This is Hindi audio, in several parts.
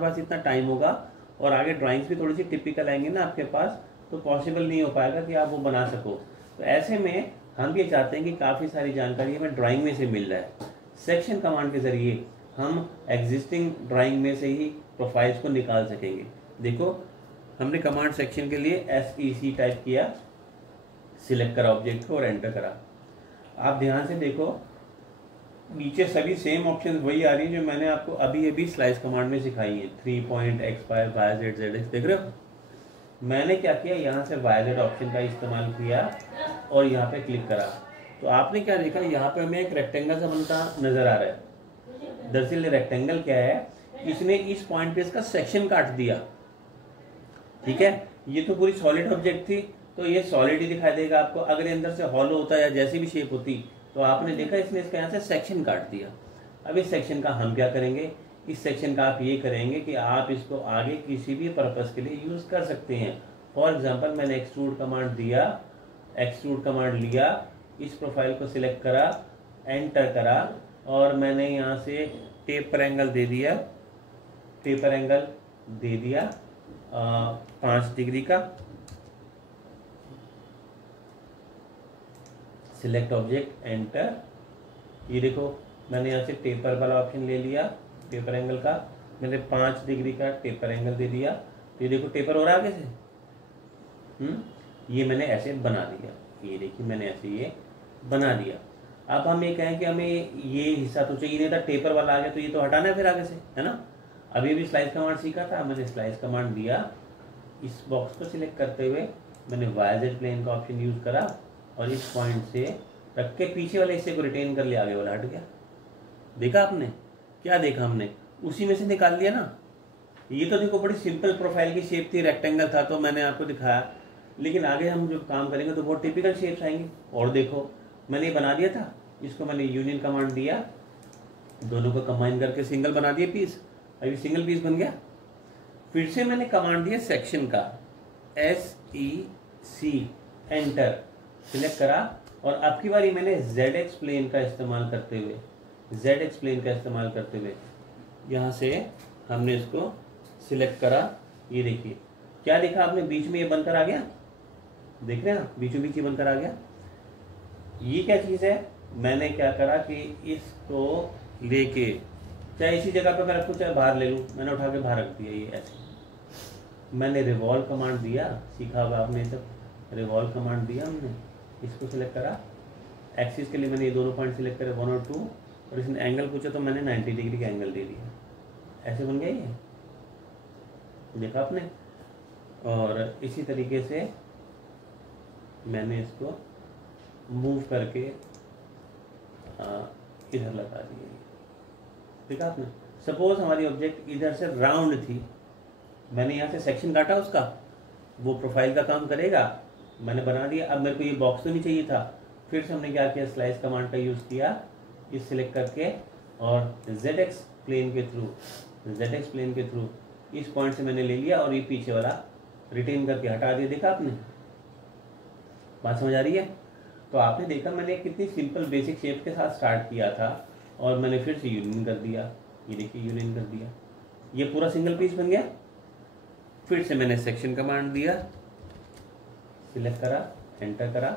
तुम्हारे पास इतना टाइम होगा और आगे ड्राइंग्स भी थोड़ी सी टिपिकल आएंगी ना आपके पास, तो पॉसिबल नहीं हो पाएगा कि आप वो बना सको। तो ऐसे में हम ये चाहते हैं कि काफ़ी सारी जानकारी हमें ड्राइंग में से मिल जाए। सेक्शन कमांड के ज़रिए हम एग्जिस्टिंग ड्राइंग में से ही प्रोफाइल्स को निकाल सकेंगे। देखो हमने कमांड सेक्शन के लिए SEC टाइप किया, सिलेक्ट करा ऑब्जेक्ट को और एंटर करा। आप ध्यान से देखो नीचे सभी सेम ऑप्शन वही आ रही है जो मैंने आपको अभी अभी स्लाइस कमांड में सिखाई है। 3 पॉइंट x5 yz zx देख रहे हो। मैंने क्या किया, यहाँ से yz ऑप्शन का इस्तेमाल किया और यहाँ पे क्लिक करा, तो आपने क्या देखा, यहाँ पे हमें एक रेक्टेंगल सा बनता नजर आ रहा है। दरअसल रेक्टेंगल क्या है, इसने इस पॉइंट पे इसका सेक्शन काट दिया। ठीक है, ये तो पूरी सॉलिड ऑब्जेक्ट थी तो ये सॉलिड ही दिखाई देगा आपको। अगर ये अंदर से हॉलो होता या जैसी भी शेप होती तो आपने देखा इसने इसका यहाँ से सेक्शन काट दिया। अब इस सेक्शन का हम क्या करेंगे, इस सेक्शन का आप ये करेंगे कि आप इसको आगे किसी भी पर्पस के लिए यूज कर सकते हैं। फॉर एग्जांपल मैंने एक्सट्रूड कमांड दिया, एक्सट्रूड कमांड लिया, इस प्रोफाइल को सिलेक्ट करा, एंटर करा और मैंने यहाँ से टेपर एंगल दे दिया, टेपर एंगल दे दिया 5 डिग्री का। Select object, enter. ये देखो मैंने यहाँ से टेपर वाला ऑप्शन ले लिया, टेपर एंगल का मैंने 5 डिग्री का टेपर एंगल दे दिया। तो ये देखो टेपर हो रहा है आगे से। ये मैंने ऐसे बना दिया, ये देखिए मैंने ऐसे ये बना दिया। अब हम ये कहें कि हमें ये हिस्सा तो चाहिए नहीं था, टेपर वाला आ गया तो ये तो हटाना है फिर आगे से, है ना। अभी भी स्लाइस कमांड सीखा था, मैंने स्लाइस कमांड दिया, इस बॉक्स को सिलेक्ट करते हुए मैंने YZ प्लेन का ऑप्शन यूज करा और इस पॉइंट से रख के पीछे वाले हिस्से को रिटेन कर लिया, आगे वाला हट गया। देखा आपने, क्या देखा हमने, उसी में से निकाल लिया ना। ये तो देखो बड़ी सिंपल प्रोफाइल की शेप थी, रेक्टेंगल था तो मैंने आपको दिखाया, लेकिन आगे हम जो काम करेंगे तो बहुत टिपिकल शेप्स आएंगी। और देखो मैंने ये बना दिया था, इसको मैंने यूनियन कमांड दिया, दोनों को कंबाइन करके सिंगल बना दिया पीस। अभी सिंगल पीस बन गया। फिर से मैंने कमांड दिया सेक्शन का, SEC, एंटर, सिलेक्ट करा और अब की बारी मैंने ZX प्लेन का इस्तेमाल करते हुए, ZX प्लेन का इस्तेमाल करते हुए यहाँ से हमने इसको सिलेक्ट करा। ये देखिए क्या देखा आपने, बीच में ये बनकर आ गया, देख रहे हैं आप, बीचों बीच ये बनकर आ गया। ये क्या चीज़ है, मैंने क्या करा कि इसको लेके चाहे इसी जगह पे मैं रखूँ चाहे बाहर ले लूँ, मैंने उठा के बाहर रख दिया। ये ऐसे मैंने रिवॉल्व कमांड दिया, सीखा हुआ आपने सब, रिवॉल्व कमांड दिया हमने, इसको सिलेक्ट करा। एक्सिस के लिए मैंने ये दोनों पॉइंट सिलेक्ट करे 1 और 2 और इसने एंगल पूछा तो मैंने 90 डिग्री का एंगल दे दिया। ऐसे बन गया ये, देखा आपने। और इसी तरीके से मैंने इसको मूव करके इधर लगा दिया, देखा आपने। सपोज हमारी ऑब्जेक्ट इधर से राउंड थी, मैंने यहाँ से सेक्शन काटा उसका, वो प्रोफाइल का काम करेगा, मैंने बना दिया। अब मेरे को ये बॉक्स तो नहीं चाहिए था, फिर से हमने क्या किया, स्लाइस कमांड का यूज़ किया, इस सिलेक्ट करके और ZX प्लेन के थ्रू, ZX प्लेन के थ्रू इस पॉइंट से मैंने ले लिया और ये पीछे वाला रिटेन करके हटा दिया। देखा आपने, बात समझ आ रही है। तो आपने देखा मैंने कितनी सिंपल बेसिक शेप के साथ स्टार्ट किया था और मैंने फिर से यूनियन कर दिया। ये देखिए यूनियन कर दिया, ये पूरा सिंगल पीस बन गया। फिर से मैंने सेक्शन कमांड दिया, सिलेक्ट करा, एंटर करा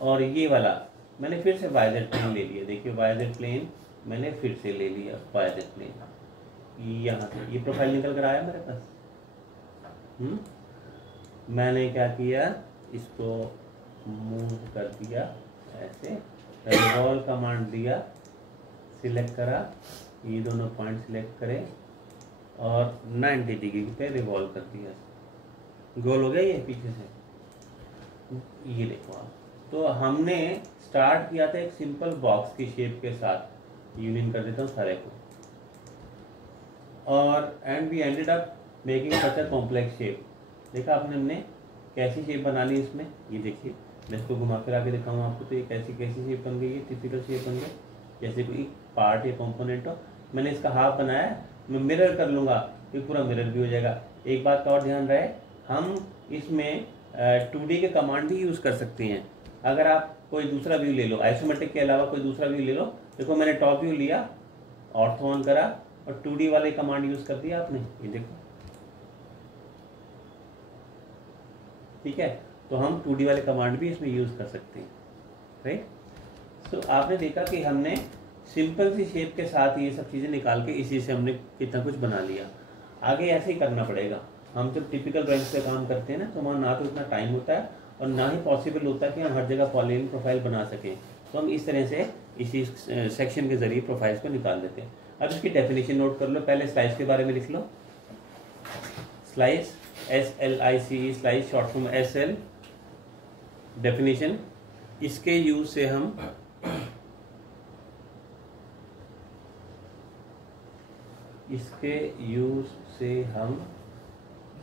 और ये वाला मैंने फिर से YZ प्लेन ले लिया। देखिए YZ प्लेन मैंने फिर से ले लिया, YZ प्लेन यहाँ से ये प्रोफाइल निकल कर आया मेरे पास। मैंने क्या किया, इसको मूव कर दिया ऐसे, रिवॉल्व कमांड दिया, सिलेक्ट करा, ये दोनों पॉइंट सिलेक्ट करे और 90 डिग्री पे रिवॉल्व कर दिया, गोल हो गया ये पीछे से। ये देखो आप, तो हमने स्टार्ट किया था एक सिंपल बॉक्स की शेप के साथ, यूनियन कर देता हूँ सारे को, और and we ended up making such a complex shape. देखा आपने हमने कैसी शेप बना ली इसमें। ये देखिए मैं इसको घुमा फिरा के दिखाऊँ आपको, तो ये कैसी शेप बन गई है, टिपिकल शेप बन गई, जैसे कोई पार्ट या कंपोनेंट हो। मैंने इसका हाफ बनाया, मैं मिरर कर लूँगा, ये पूरा मिरर भी हो जाएगा। एक बात का और ध्यान रहे, हम इसमें 2D के कमांड भी यूज़ कर सकते हैं। अगर आप कोई दूसरा व्यू ले लो, आइसोमेट्रिक के अलावा कोई दूसरा व्यू ले लो। देखो मैंने टॉप व्यू लिया, ऑर्थो ऑन करा, और 2D वाले कमांड यूज़ कर दिया आपने, ये देखो, ठीक है। तो हम 2D वाले कमांड भी इसमें यूज़ कर सकते हैं, राइट। सो आपने देखा कि हमने सिंपल सी शेप के साथ ये सब चीज़ें निकाल के इसी से हमने कितना कुछ बना लिया। आगे ऐसे ही करना पड़ेगा। हम जब टिपिकल ड्राइंग्स पे काम करते हैं ना, तो हमारा ना तो इतना टाइम होता है और ना ही पॉसिबल होता है कि हम हर जगह पॉलीलाइन प्रोफाइल बना सकें। तो हम इस तरह से इसी सेक्शन के ज़रिए प्रोफाइल्स को निकाल देते हैं। अब इसकी डेफिनेशन नोट कर लो। पहले स्लाइस के बारे में लिख लो। Slice, SLICE, slice short form SL। Definition, इसके यूज से हम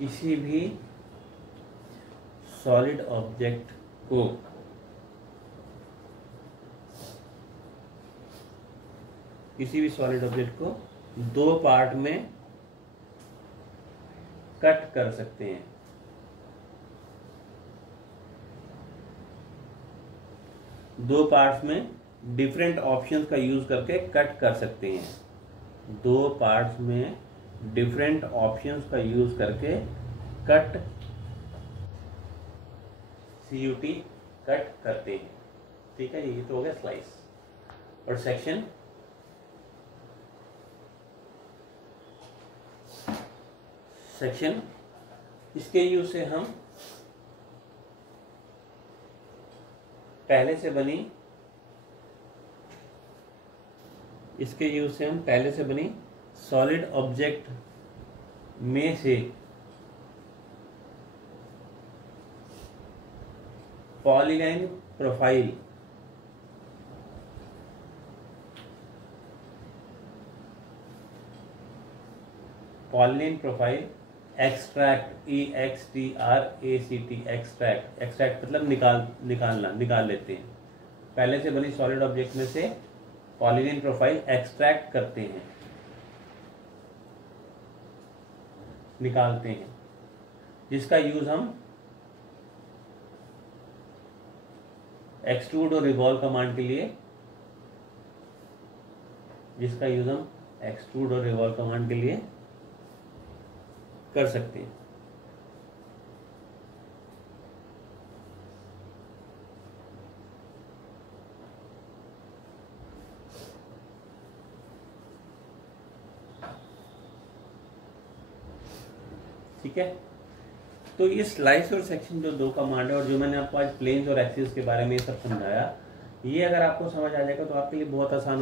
किसी भी सॉलिड ऑब्जेक्ट को दो पार्ट में कट कर सकते हैं। दो पार्ट्स में डिफरेंट ऑप्शंस का यूज करके कट कर सकते हैं। दो पार्ट्स में डिफरेंट ऑप्शंस का यूज करके कट CUT कट करते हैं, ठीक है। ये तो हो गया स्लाइस। और सेक्शन, इसके यूज से हम पहले से बनी सॉलिड ऑब्जेक्ट में से polyline profile extract, EXTRACT, extract मतलब निकाल लेते हैं। पहले से बनी सॉलिड ऑब्जेक्ट में से पॉलीलाइन प्रोफाइल एक्सट्रैक्ट करते हैं, निकालते हैं, जिसका यूज हम एक्सट्रूड और रिवॉल्व कमांड के लिए कर सकते हैं। ठीक है। तो ये स्लाइस और सेक्शन जो दो कमांड है, और जो मैंने आपको आज प्लेन्स और एक्सिस के बारे में ये सब समझाया, ये अगर आपको समझ आ जाएगा तो आपके लिए बहुत आसान